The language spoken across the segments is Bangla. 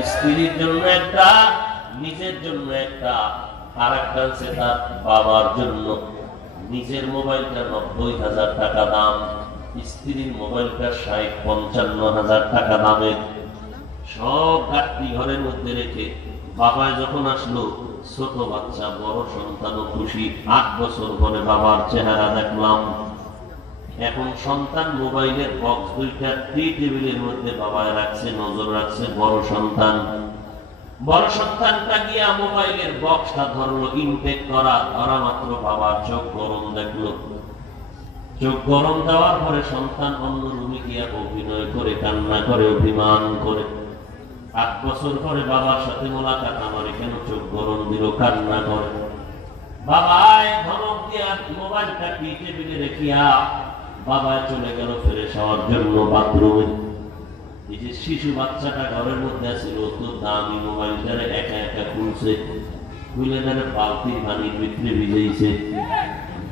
স্ত্রীর জন্য একটা, নিজের জন্য একটা আর একটা হচ্ছে তার বাবার জন্য। নিজের মোবাইলটা নব্বই হাজার টাকা দাম, স্ত্রীর মোবাইলটা ষাট পঞ্চান্ন হাজার টাকা দামের। সব ঘাটতি ঘরের মধ্যে রেখে বাবা যখন আসলো, ছোট বাচ্চা, বড় সন্তানও খুশি। আট বছর পরে বাবার চেহারা দেখলাম। এখন সন্তান মোবাইলের বক্স দুইটা টি টেবিলের মধ্যে বাবা রাখছে, নজর রাখছে, বড় সন্তান। বড় সন্তানটা গিয়া মোবাইলের বক্সটা ধরলো ইনটেক করা, ধরা মাত্র বাবার চোখ গরম দেখল। চোখ গরম দেওয়ার পরে সন্তান অন্য রুমে গিয়া অভিনয় করে, কান্না করে, অভিমান করে। আট বছর পরে বাবার সাথে মোলাকাত, আমার এখানে চোখ গরম দিল, কান্না করে। বাবায় ধমক দিয়া মোবাইলটা টেবিলে রেখিয়া বাবা চলে গেল ফিরে যাওয়ার জন্য বাথরুমে। এই যে শিশু বাচ্চাটা ঘরের মধ্যে আছিল তো দামি মোবাইলটারে একা একা খুলছে। খুলে ধরে বালতির পানির ভিতরে ভিজাইছে।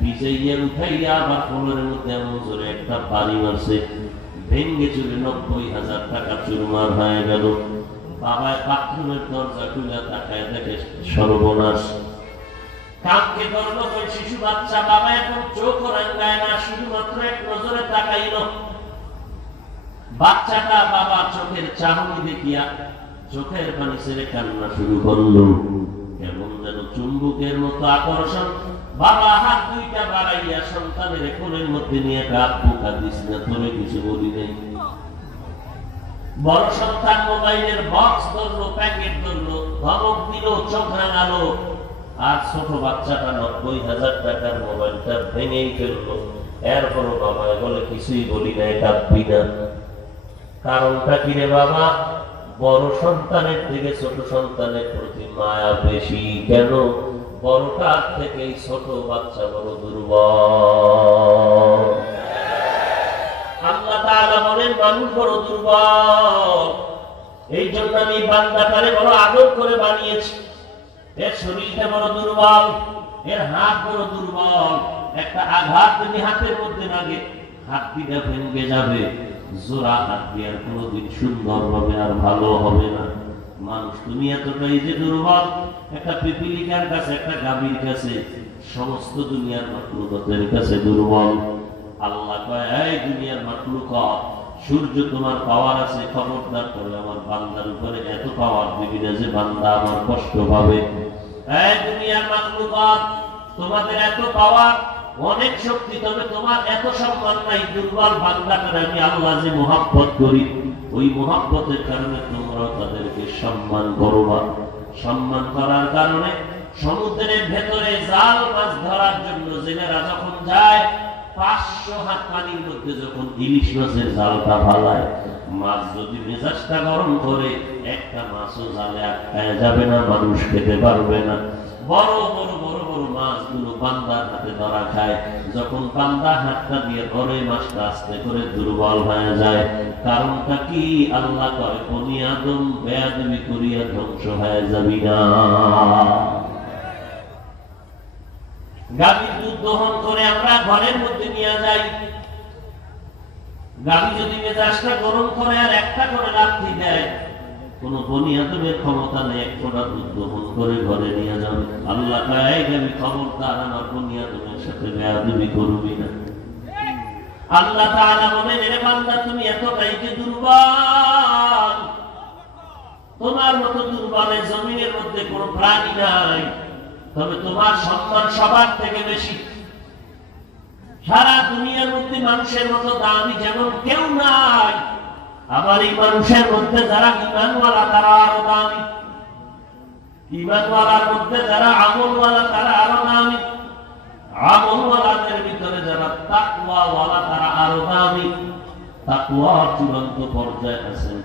ভিজাইয়া উঠাইয়া আবার মধ্যে এমন জোরে একটা বাড়ি মারছে। ভেঙ্গে চুরে নব্বই হাজার টাকা চুরমার হয়ে গেল। বাবায় বাথরুমের দরজা খুলে তাকায় দেখে সর্বনাশ। ধরলো ওই শিশু বাচ্চা বাবা এখন চোখ রাঙ্গায় না, শুধুমাত্র এক নজরে তাকাইল। বাচ্চাটা বাবা চোখের চাহনি দেখিয়া চোখের পানি ছেড়ে কান্না শুরু করল। যেন চুম্বকের মতো আকর্ষণ। বাবা হাত দুইটা বাড়াইয়া সন্তানের কোলের মধ্যে নিয়ে কাপ বুকা দিস না, তোরে কিছু বলি নাই। বড় সন্তান মোবাইলের বক্স ধরলো প্যাকেট ধরলো, ধমক দিল, চোখ রাঙালো। আর ছোট বাচ্চাটা নব্বই হাজার টাকার মোবাইলটা ভেঙেই ফেলল। এরপরও বাবা বলে, কিছুই বলি না এটা বিনা কারণটা কি রে বাবা? বড় সন্তানের থেকে ছোট সন্তানের প্রতি মায়া বেশি। কেন? বড়টার থেকে ছোট বাচ্চা বড় দুর্বল। আল্লাহ তাআলা বলেন, মানুষ বড় দুর্বল। এই জন্য আমি বান্দাটারে বড় আদর করে বানিয়েছি। এর শরীরটা বড় দুর্বল, এর হাত বড় দুর্বল। একটা আঘাত যদি হাতের মধ্যে লাগে, হাত দিটা ভেঙে যাবে। জোড়া হাত দিয়ে আর কোনোদিন সুন্দর হবে আর ভালো হবে না। মানুষ তুমি এতটাই যে দুর্বল, একটা পিপিলিকার কাছে, একটা গাভীর কাছে, সমস্ত দুনিয়ার মাকলুকতের কাছে দুর্বল। আল্লাহ কয়, এই দুনিয়ার মাকলুক সূর্য তোমার পাওয়ার আছে, খবরদার করে আমার বান্দার উপরে এত পাওয়ার দিবি না যে বান্দা আমার কষ্ট পাবে। তোমাদের এত পাওয়ার, অনেক শক্তি, তবে তোমার এত সম্মান নাই, দুর্বল বান্দাকে আমি আল্লাহ যে মোহাব্বত করি, ওই মোহাব্বতের কারণে তোমরা তাদেরকে সম্মান করবা সম্মান করার কারণে সমুদ্রের ভেতরে জাল মাছ ধরার জন্য জেলেরা যখন যায় পাঁচশো হাত পানির মধ্যে যখন ইলিশ মাছের জালটা মাছ যদি মেজাজটা গরম করে, একটা মাছও জালে আটকায় যাবে না, মানুষ খেতে পারবে না। বড় বড় বড় বড় মাছগুলো হাতে ধরা খায়। যখন হাতটা দিয়ে ধরে, মাছটা আস্তে করে দুর্বল হয়ে যায়। কারণটা কি? আল্লাহ করে, বনি আদম বেয়াদবি করিয়া ধ্বংস হয়ে যাবি না। দুধ দহন করে আমরা ঘরের মধ্যে নিয়ে যাই। গাভী যদি মেজাজটা গরম করে আর একটা করে লাথি দেয়, কোন বনিয়াদমের ক্ষমতা নেই, এক ফোঁটা দুধ দহন করে ঘরে নিয়ে যাবে আল্লাহ গাভী খবরদার, আমার বনিয়াদমের সাথে বেয়াদবি করবি না। আল্লাহ তাআলা বলেন রে বান্দা, তুমি এতটাই যে দুর্বল? তোমার মতো দুর্বলে জমিনের মধ্যে কোনো প্রাণী নাই। তবে তোমার সম্মান সবার থেকে বেশি। সারা দুনিয়ার মধ্যে মানুষের মতো দামি যেমন কেউ নাই, আবার এই মানুষের মধ্যে যারা ইমানওয়ালা তারা আরও দামি। ইমানওয়ালার মধ্যে যারা আমলওয়ালা তারা আরও দামি। আমলওয়ালাদের ভিতরে যারা তাকওয়াওয়ালা তারা আরও দামি। তাকওয়া চূড়ান্ত পর্যায়ে আছেন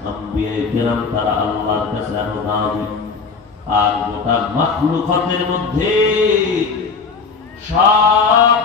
কিরাম, তারা আল্লাহর কাছে আরও দামি। আর গোটা মধ্যে সব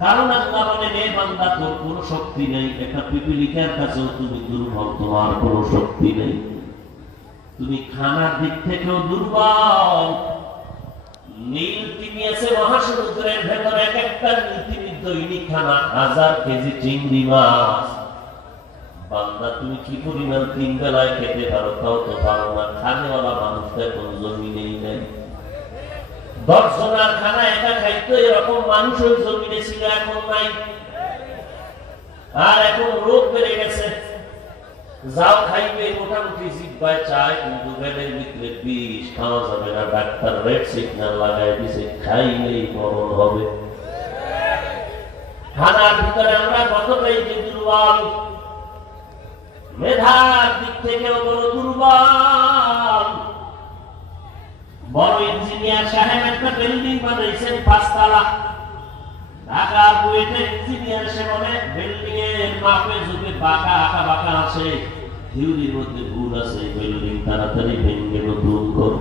কারণ আল্লাহ বলেন বান্দা, তোর কোনো শক্তি নেই। একটা পিপিলিকার কাছেও তুমি দুর্বল, তোমার কোনো শক্তি নেই। তুমি খানার দিক থেকেও দুর্বল। নীল আছে মহাসমুদ্রের ভেতরে এক একটা খানা, হাজার কেজি চিংড়ি মাছ। বান্দা, তুমি কি পরিমাণ তিন বেলায় খেতে পারো? তাও তো পারো না। খানেওয়ালা মানুষটা কোন জমিনেই নেই দশ জনার খানা একা খাইতো, এরকম মানুষ ওই জমিনে ছিল এখন নাই। আর এখন রোগ বেড়ে গেছে। যাও খাইবে, মোটামুটি জিব্বায় চায়, কিন্তু বেডের ভিতরে বিষ খাওয়া যাবে না। ডাক্তার রেড সিগন্যাল লাগাই দিছে, খাইলেই মরণ হবে। খানার ভিতরে আমরা কতটাই যে দুর্বল, মেধার দিক থেকেও বড় দুর্বল। বড় ইঞ্জিনিয়ার সাহেব একটা বিল্ডিং বানাইছেন, পাঁচতলা। ঢাকা বুয়েটে ইঞ্জিনিয়ার বলে বিল্ডিং এর মাপে বাঁকা, আঁকা বাঁকা আছে মধ্যে ভুল আছে বিল্ডিং তাড়াতাড়ি ভেঙে নতুন করো।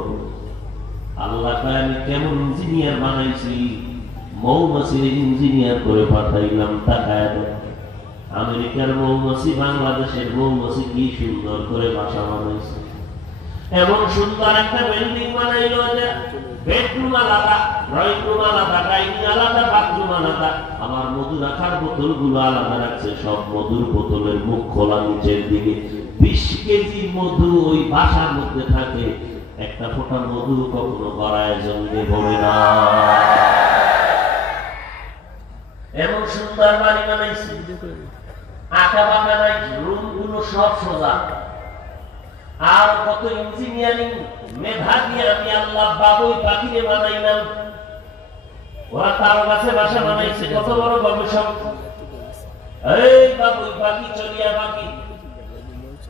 আল্লাহ আমি কেমন ইঞ্জিনিয়ার বানাইছি? মৌমাছির ইঞ্জিনিয়ার করে পাঠাইলাম টাকায় আমেরিকার মৌমাছি, বাংলাদেশের মৌমাছি কি সুন্দর করে বাসা বানাইছে। এমন সুন্দর একটা বিল্ডিং বানাইলো যে বেডরুম আলাদা ড্রয়িং রুম আলাদা ডাইনিং আলাদা বাথরুম আলাদা। আমার মধু রাখার বোতলগুলো আলাদা রাখছে, সব মধুর বোতলের মুখ খোলা নিচের দিকে। বিশ কেজি মধু ওই বাসার মধ্যে থাকে। একটা ফোঁটা মধু কখনো গড়ায় জমিয়ে পড়ে না। এমন সুন্দর বাড়ি বানাইছে। আঁকা বাঁকা নাই রুমগুলো সব সোজা। আর কত ইঞ্জিনিয়ারিং মেধা দিয়ে আমি আল্লাহ বাবুই পাখিরে বানাইলাম। ওরা তার কাছে বাসা বানাইছে, কত বড় গবেষক। এই বাবুই পাখি চলিয়া পাখি,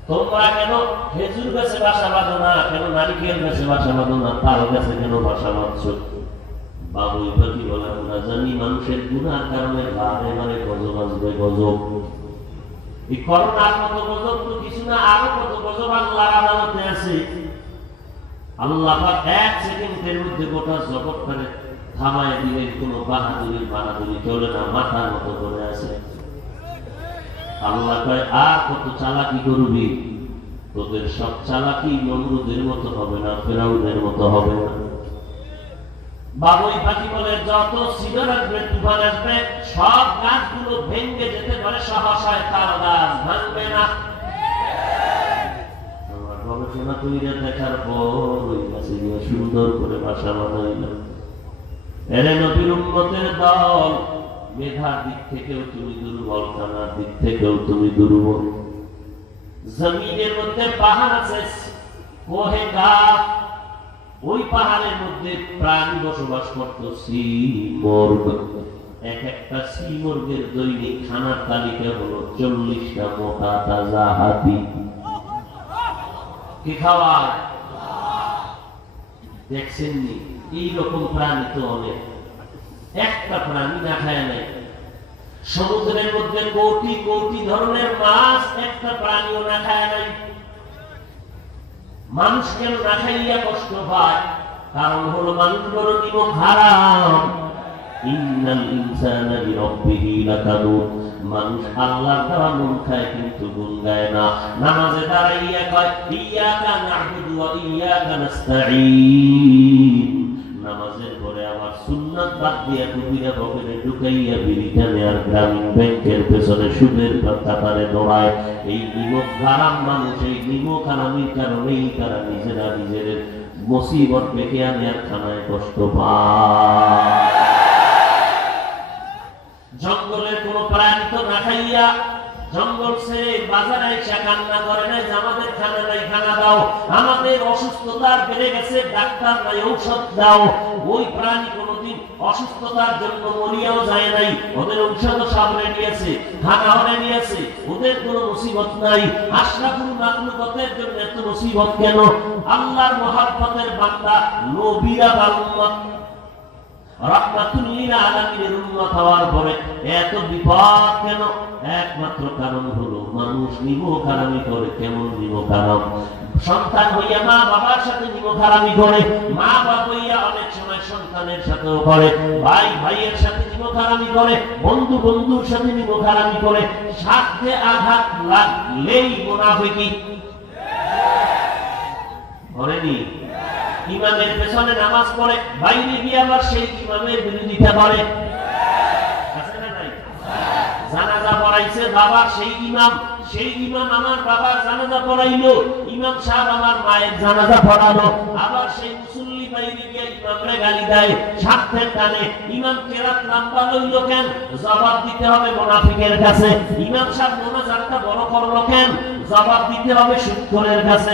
তোমরা কেন খেজুর গাছে বাসা বাঁধো না? কেন নারিকেল বাসা বাঁধো না? তার গাছে কেন বাসা বাঁধছো? বাবুই পাখি বলে জানি মানুষের গুণার কারণে বারে বারে গজব আসবে, গজব। এই করোনার মতো কিছু না, আরও কত আল্লাহর আদালতে আছে। আল্লাহ এক সেকেন্ডের মধ্যে গোটা জগৎটারে থামায় কোনো চলে না, মাথার মতো করে আছে। আল্লাহ কয়, আর কত চালাকি করবি? তোদের সব চালাকি নমরুদের মতো হবে না, ফেরাউনের মতো হবে না। বাবুই পাখি বলে, যত সিজন আসবে, তুফান আসবে, সব গাছগুলো ভেঙে যেতে পারে সহসায়, তার গাছ ভাঙবে না। দিক থেকেও তুমি দুর্বল খানার দিক থেকেও তুমি দুর্বল। জমিনের মধ্যে পাহাড় আছে, কোহে ওই পাহাড়ের মধ্যে প্রাণী বসবাস করত এক একটা দৈনিক খানার তালিকা হলো চল্লিশটা মোটা তাজা হাতি। কি খাওয়া দেখছেন এইরকম প্রাণী তো অনেক। একটা প্রাণী না খায় নাই। সমুদ্রের মধ্যে কোটি কোটি ধরনের মাছ একটা প্রাণীও না খায় নাই। মানুষ কেন না খাইয়া কষ্ট পায় কারণ হলো মানুষ বড় হারাম। ইন্নাল ইনসানা লিরাব্বিহি মানুষ আল্লাহর দেওয়া খায় কিন্তু গুণ গায় না। নামাজে দাঁড়াইয়া কয়, ইয়াকা না'বুদু ওয়া ইয়াকা নাস্তাঈন। বাদ দিয়া টুপিটা পকেটে ঢুকাইয়া বিড়িখানে আর গ্রামীণ ব্যাংকের পেছনে সুদের কাতারে দৌড়ায়। এই নিমক হারাম মানুষ, এই নিমক হারামির কারণেই তারা নিজেরা নিজের মুসিবত ডেকে আনে আর কষ্ট পায় জঙ্গলের কোন প্রাণী তো না খাইয়া জঙ্গল ছেড়ে বাজারে এসে কান্না করে নাই, আমাদের খানা নাই, খানা দাও। আমাদের অসুস্থতার বেড়ে গেছে, ডাক্তার নাই, ঔষধ দাও। ওই প্রাণী কোনোদিন অসুস্থতার জন্য মরিয়াও যায় নাই। ওদের ঔষধ রেডি আছে খানা রেডি আছে ওদের কোনো মুসিবত নাই। আশরাফুল মাকলুকতের জন্য এত মুসিবত কেন? আল্লাহর মহাব্বতের বান্দা নবীরা বা মা সাথে হইয়া অনেক সময় সন্তানের করে, ভাই ভাইয়ের সাথে করে, বন্ধু বন্ধুর সাথে নিমখারামি করে। স্বার্থে আঘাত লাগলেই মুনাফিকি। করেনি? ইমামের পেছনে নামাজ পড়ে, বাইরে গিয়ে আবার সেই ইমামের বিরোধিতা করে? জানাজা পড়াইছে, বাবা, সেই ইমাম সেই ইমাম আমার বাবার জানাজা পড়াইলো, ইমাম সাহেব আমার মায়ের জানাজা পড়ালো। আবার সেই মুসল্লি বাইরে গিয়ে ইমামরে গালি দেয়, স্বার্থের ইমাম কেরাত লম্বা লইল কেন? জবাব দিতে হবে মোনাফিকের কাছে। ইমাম সাহেব মোনাজাতটা বড় করল কেন? জবাব দিতে হবে সুৎখরের কাছে।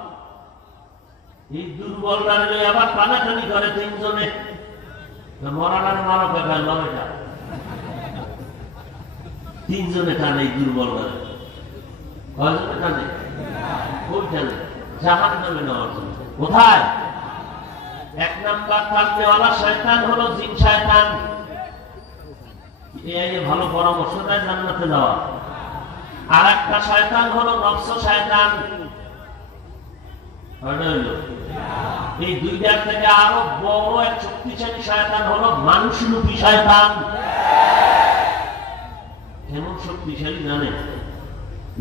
এই দুর্বল রাখলে আবার টানাটানি করে তিনজনে। মরানার মারো লড়াইটা তিনজনে টানে কয়জনে টানে টানে নামে নেওয়ার জন্য। কোথায়? এক নাম্বার টানতেওয়ালা শয়তান হলো জিন শয়তান। এই ভালো পরামর্শ দেয় জান্নাতে যাওয়া। আর একটা শয়তান হলো নফস শয়তান? এই দুইটার থেকে আরও বড় এক শক্তিশালী শয়তান হলো মানুষ রূপী শয়তান। কেমন শক্তিশালী জানে?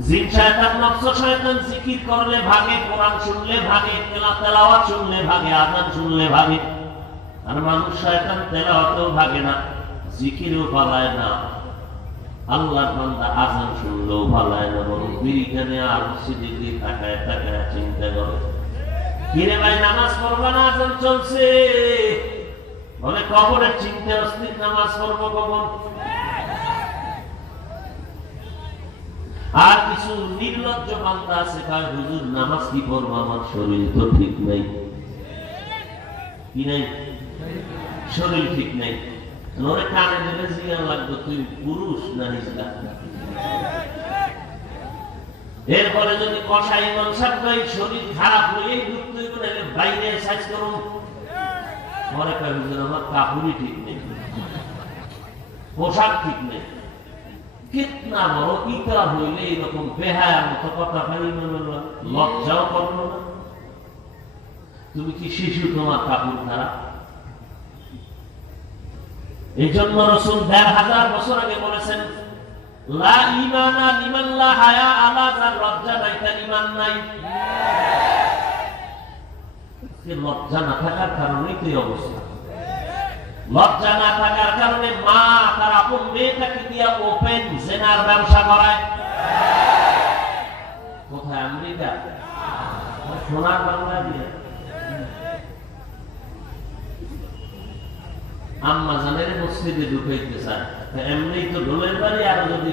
জিন শয়তান নফস শয়তান জিকির করলে ভাগে, কোরআন শুনলে ভাগে, তেলা তেলাওয়াত শুনলে ভাগে, আজান শুনলে ভাগে। আর মানুষ শয়তান তেলাওয়াতেও ভাগে না, জিকিরও পালায় না। আল্লাহর বান্দা আজান শুনলেও ভালায় না, বরং বিরিখানে আর মসজিদে তাকায় তাকায় চিন্তা করে। কিরে ভাই, নামাজ পড়বা না, আজান চলছে। বলে কবরের চিন্তা অস্থির, নামাজ পড়ব কখন? আর কিছু নির্লজ্জ বান্দা আছে কয় হুজুর, নামাজ কি পড়ব আমার শরীর? তো ঠিক নাই। কি নাই? শরীর ঠিক নাই। ওরে কানে দেবে জিজ্ঞাসা লাগবে, তুই পুরুষ না হিজলা এরপরে যদি কষাই মনসার ভাই শরীর খারাপ হয়ে হইব নাহলে বাইরে সাইজ করুন, মনে কয় হুজুর আমার কাপড়ই ঠিক নেই, পোশাক ঠিক নেই। কিতনা বড় হইলে এরকম বেহায়ার মতো কথা খালি লজ্জাও করল না। তুমি কি শিশু তোমার কাপড় খারাপ? এই জন্য দেড় হাজার বছর আগে বলেছেন লা লজ্জা না থাকার অবস্থা। লজ্জা না থাকার কারণে মা তার আপন মেয়েটাকে দিয়া ওপেন ব্যবসা করায়। কোথায় আমেরিকা? সোনার বাংলা দিয়ে। আম্মা জানের মসজিদে চায়। এমনি তো ঢোলের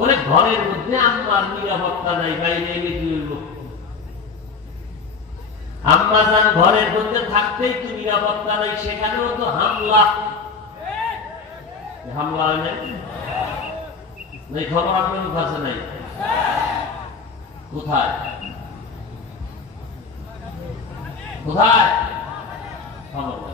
ওরে ঘরের মধ্যে আম্মার নিরাপত্তা নাই, বাইরে আম্মা যান ঘরের মধ্যে থাকতেই তো নিরাপত্তা নাই, সেখানেও তো হামলা। হামলা নাই? খবর আপনার কাছে নাই? কোথায়? কোথায়? খবর